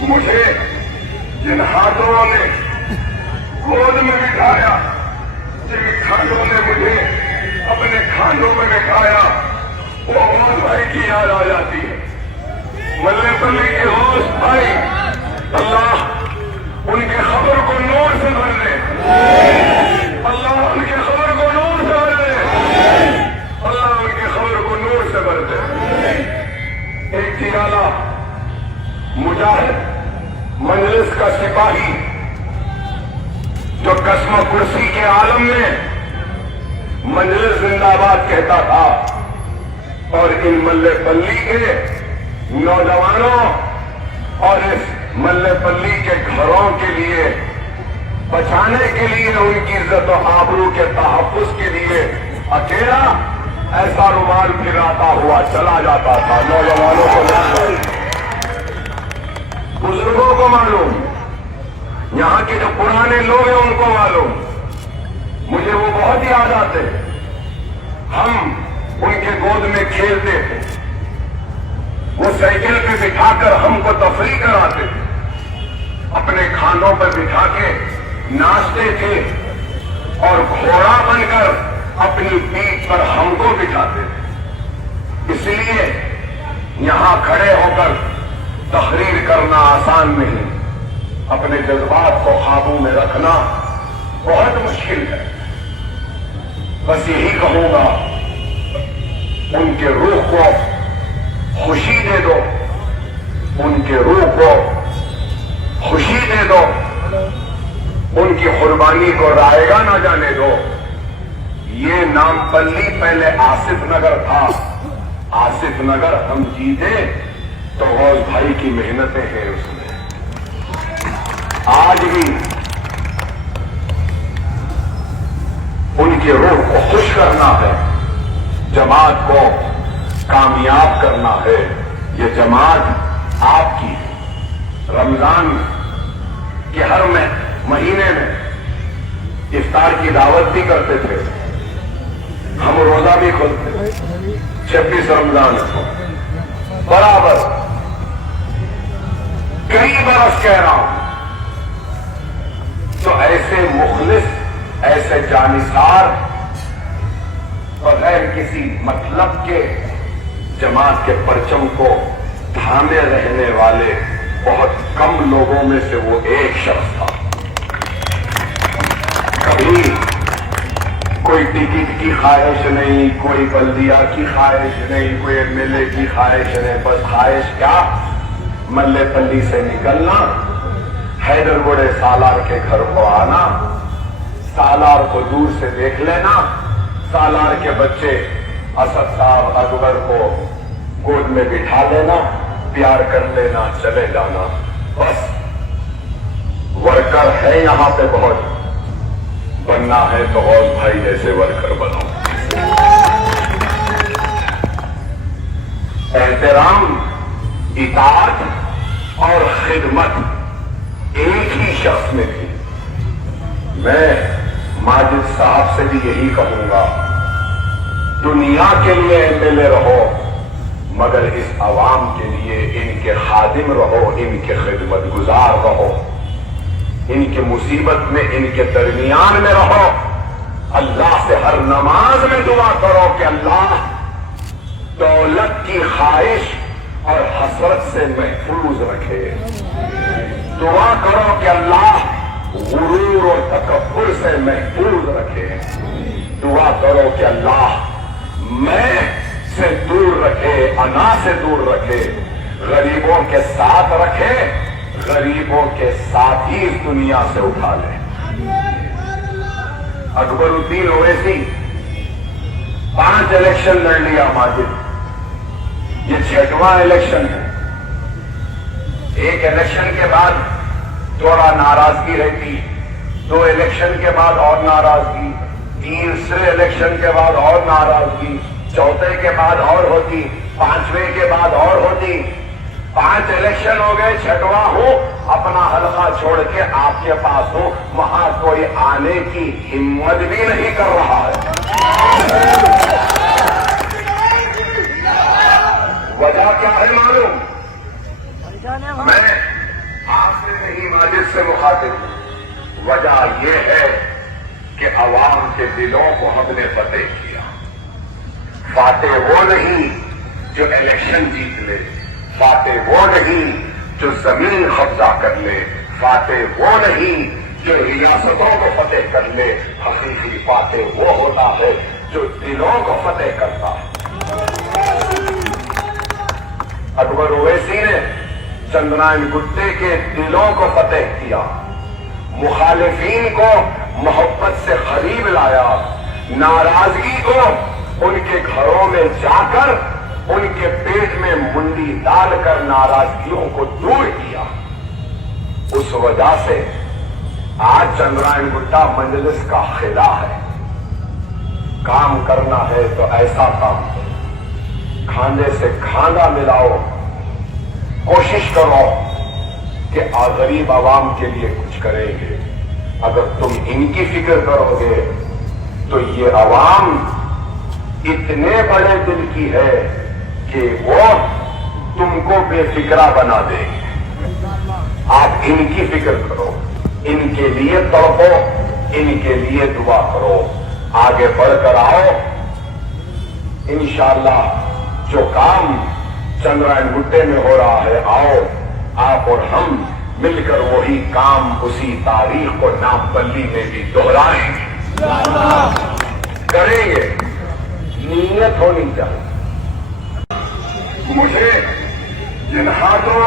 مجھے جن ہاتھوں نے گود میں بٹھایا، جن کھانڈوں نے مجھے اپنے کھانڈوں میں بٹھایا، وہ غوث بھائی کی یاد آ جاتی ہے، ملے پلی کے غوث بھائی۔ اللہ ان کے خبر کو نور سے بھر دے، اللہ ان کے خبر کو نور سے بھر دے، اللہ ان کے خبر کو نور سے بھر دے۔ ایک نرالا مجاہد، مجلس کا سپاہی، جو قسم کرسی کے عالم میں مجلس زندہ باد کہتا تھا، اور ان ملے پلی کے نوجوانوں اور اس ملے پلی کے گھروں کے لیے بچانے کے لیے، ان کی عزت و آبرو کے تحفظ کے لیے اکیلا ایسا رومال پھراتا ہوا چلا جاتا تھا۔ نوجوانوں کو معلوم، بزرگوں کو معلوم، یہاں کے جو پرانے لوگ ہیں ان کو معلوم۔ مجھے وہ بہت یاد آتے، ہم ان کے گود میں کھیلتے تھے، وہ سائیکل پہ بٹھا کر ہم کو تفریح کراتے تھے، اپنے کھانوں پر بٹھا کے ناچتے تھے، اور گھوڑا بن کر اپنی پیٹھ پر ہم کو بٹھاتے تھے۔ اس لیے یہاں کھڑے ہو کر تقریر کرنا آسان نہیں، اپنے جذبات کو قابو میں رکھنا بہت مشکل ہے۔ بس یہی کہوں گا، ان کے روح کو خوشی دے دو، ان کے روح کو خوشی دے دو، ان کی قربانی کو رائے گا نہ جانے دو۔ یہ نام پلی پہلے آصف نگر تھا، آصف نگر ہم جیتے تو غوث بھائی کی محنتیں ہیں اس میں۔ آج بھی ان کی روح کو خوش کرنا ہے، جماعت کو کامیاب کرنا ہے۔ یہ جماعت آپ کی ہے۔ رمضان کے ہر مہینے میں افطار کی دعوت بھی کرتے تھے، ہم روزہ بھی کھولتے، 26 رمضان کو برابر کئی برس کہہ رہا ہوں۔ تو ایسے مخلص، ایسے جانثار، بغیر کسی مطلب کے جماعت کے پرچم کو تھامے رہنے والے بہت کم لوگوں میں سے وہ ایک شخص تھا۔ کبھی کوئی ٹکٹ کی خواہش نہیں، کوئی بلدیہ کی خواہش نہیں، کوئی ایم ایل اے کی خواہش نہیں، بس خواہش کیا؟ ملے پلی سے نکلنا، حیدر گڑے سالار کے گھر کو آنا، سالار کو دور سے دیکھ لینا، سالار کے بچے اسد صاحب اکبر کو گود میں بٹھا لینا، پیار کر لینا، چلے جانا۔ بس ورکر ہے یہاں پہ بہت، بننا ہے تو غوث بھائی جیسے ورکر بنو۔ احترام، اطاعت اور خدمت ایک ہی شخص میں تھی۔ میں ماجد صاحب سے بھی یہی کہوں گا، دنیا کے لیے ایم ایل اے رہو، مگر اس عوام کے لیے ان کے خادم رہو، ان کے خدمت گزار رہو، ان کے مصیبت میں ان کے درمیان میں رہو۔ اللہ سے ہر نماز میں دعا کرو کہ اللہ دولت کی خواہش اور حسرت سے محفوظ رکھے۔ دعا کرو کہ اللہ غرور اور تکبر سے محفوظ رکھے۔ دعا کرو کہ اللہ میں سے دور رکھے، انا سے دور رکھے، غریبوں کے ساتھ رکھے، غریبوں کے ساتھ ہی اس دنیا سے اٹھا لے۔ اکبر الدین اویسی 5 الیکشن لڑ لیا ماجد، یہ 6واں الیکشن ہے۔ ایک الیکشن کے بعد تھوڑا ناراضگی رہتی، 2 الیکشن کے بعد اور ناراضگی، تیسرے الیکشن کے بعد اور ناراضگی، چوتھے کے بعد اور ہوتی، 5ویں کے بعد اور ہوتی۔ 5 الیکشن ہو گئے، 6واں ہوں، اپنا حلقہ چھوڑ کے آپ کے پاس ہوں، وہاں کوئی آنے کی ہمت بھی نہیں کر رہا ہے۔ وجہ کیا ہے معلوم؟ میں آپ سے نہیں ماجد سے مخاطب ہوں۔ وجہ یہ ہے کہ عوام کے دلوں کو ہم نے فتح کیا۔ فاتح وہ نہیں جو الیکشن جیت لے، فاتح وہ نہیں جو زمین قبضہ کر لے، فاتح وہ نہیں جو ریاستوں کو فتح کر لے، حقیقی فاتح وہ ہوتا ہے جو دلوں کو فتح کرتا ہے۔ اکبر اویسی نے چندرائن گٹے کے دلوں کو فتح کیا، مخالفین کو محبت سے قریب لایا، ناراضگی کو ان کے گھروں میں جا کر ان کے پیٹ میں منڈی ڈال کر ناراضگیوں کو دور کیا۔ اس وجہ سے آج چندرائن گٹا مجلس کا خلا ہے۔ کام کرنا ہے تو ایسا کام کرو، کھاندے سے کھانا ملاؤ، کوشش کرو کہ غریب عوام کے لیے کچھ کریں گے۔ اگر تم ان کی فکر کرو گے تو یہ عوام اتنے بڑے دل کی ہے کہ وہ تم کو بے فکرہ بنا دے گی۔ آپ ان کی فکر کرو، ان کے لیے تڑپو، ان کے لیے دعا کرو، آگے بڑھ کر آؤ۔ انشاءاللہ جو کام چندرائن گٹے میں ہو رہا ہے، آؤ آپ اور ہم مل کر وہی کام اسی تاریخ کو نام بلی میں بھی دہرائیں گے، کریں گے۔ نیت ہونی چاہیے۔ مجھے جن ہاتھوں